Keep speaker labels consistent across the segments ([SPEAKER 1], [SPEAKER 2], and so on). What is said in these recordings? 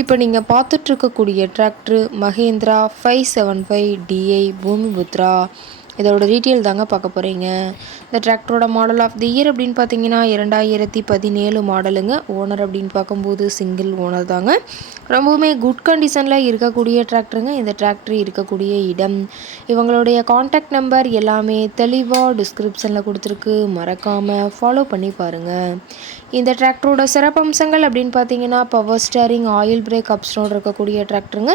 [SPEAKER 1] இப்போ நீங்கள் பார்த்துட்ருக்கக்கூடிய tractor Mahindra five seven five DI Bhoomiputra. இதோட டீட்டெயில் தாங்க பார்க்க போகிறீங்க இந்த டிராக்டரோட மாடல் ஆஃப் தி இயர் அப்படின்னு பார்த்தீங்கன்னா இரண்டாயிரத்தி பதினேழு மாடலுங்க ஓனர் அப்படின்னு பார்க்கும்போது சிங்கிள் ஓனர் தாங்க. ரொம்பவுமே குட் கண்டிஷனில் இருக்கக்கூடிய டிராக்டருங்க இந்த டிராக்டர் இருக்கக்கூடிய இடம். இவங்களுடைய காண்டாக்ட் நம்பர் எல்லாமே தெளிவாக டிஸ்கிரிப்ஷனில் கொடுத்துருக்கு. மறக்காமல் ஃபாலோ பண்ணி பாருங்கள் இந்த டிராக்டரோட சிறப்பம்சங்கள் அப்படின்னு பார்த்தீங்கன்னா பவர் ஸ்டேரிங் ஆயில் பிரேக் அப்ஸ்டோன் இருக்கக்கூடிய டிராக்டருங்க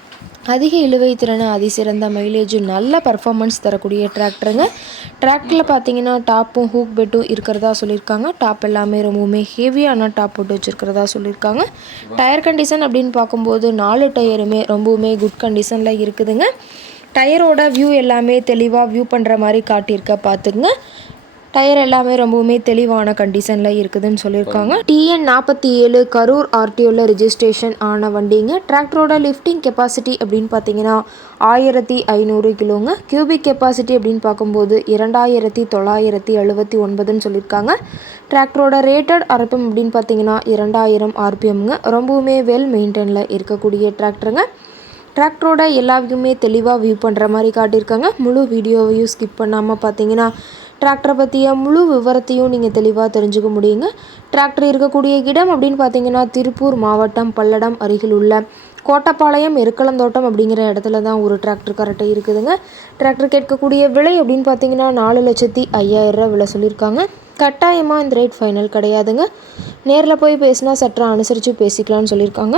[SPEAKER 1] அதிக இழுவை திறனை அதிசிறந்த மைலேஜும் நல்ல பர்ஃபார்மன்ஸ் தரக்கூடிய டிராக்டருங்க டிராக்டரில் பார்த்தீங்கன்னா டாப்பும் ஹூக் பெட்டும் இருக்கிறதா சொல்லியிருக்காங்க. டாப் எல்லாமே ரொம்பவுமே ஹெவியான டாப் போட்டு வச்சுருக்கிறதா சொல்லியிருக்காங்க. டயர் கண்டிஷன் அப்படின்னு பார்க்கும்போது நாலு டயருமே ரொம்பவுமே குட் கண்டிஷனில் இருக்குதுங்க. டயரோட வியூ எல்லாமே தெளிவாக வியூ பண்ணுற மாதிரி காட்டியிருக்க பார்த்துங்க டயர் எல்லாமே ரொம்பவுமே தெளிவான கண்டிஷனில் இருக்குதுன்னு சொல்லியிருக்காங்க. டிஎன் நாற்பத்தி ஏழு கரூர் ஆர்டிஓவில் ரிஜிஸ்ட்ரேஷன் ஆன வண்டிங்க. டிராக்டரோட லிஃப்டிங் கெப்பாசிட்டி அப்படின்னு பார்த்தீங்கன்னா ஆயிரத்தி ஐநூறு கிலோங்க. கியூபிக் கெப்பாசிட்டி அப்படின்னு பார்க்கும்போது இரண்டாயிரத்தி தொள்ளாயிரத்தி எழுபத்தி ஒன்பதுன்னு சொல்லியிருக்காங்க. டிராக்டரோட ரேட்டட் ஆர்பிஎம் அப்படின்னு பார்த்தீங்கன்னா இரண்டாயிரம் ஆர்பிஎம்ங்க ரொம்பவுமே வெல் மெயின்டைனில் இருக்கக்கூடிய டிராக்டருங்க டிராக்டரோட எல்லா வியூமே தெளிவாக வியூ பண்ணுற மாதிரி காட்டியிருக்காங்க. முழு வீடியோவையும் ஸ்கிப் பண்ணாமல் பார்த்தீங்கன்னா டிராக்டரை பற்றிய முழு விவரத்தையும் நீங்கள் தெளிவாக தெரிஞ்சுக்க முடியுங்க. டிராக்டர் இருக்கக்கூடிய இடம் அப்படின்னு பார்த்தீங்கன்னா திருப்பூர் மாவட்டம் பல்லடம் அருகில் உள்ள கோட்டப்பாளையம் எருக்கலந்தோட்டம் அப்படிங்கிற இடத்துல தான் ஒரு டிராக்டர் கரெக்டாக இருக்குதுங்க. டிராக்டர் கேட்கக்கூடிய விலை அப்படின்னு பார்த்தீங்கன்னா நாலு லட்சத்தி ஐயாயிரரூவா விலை சொல்லியிருக்காங்க. கட்டாயமாக இந்த ரேட் ஃபைனல் கிடையாதுங்க. நேரில் போய் பேசினா சற்று அனுசரித்து பேசிக்கலாம்னு சொல்லியிருக்காங்க.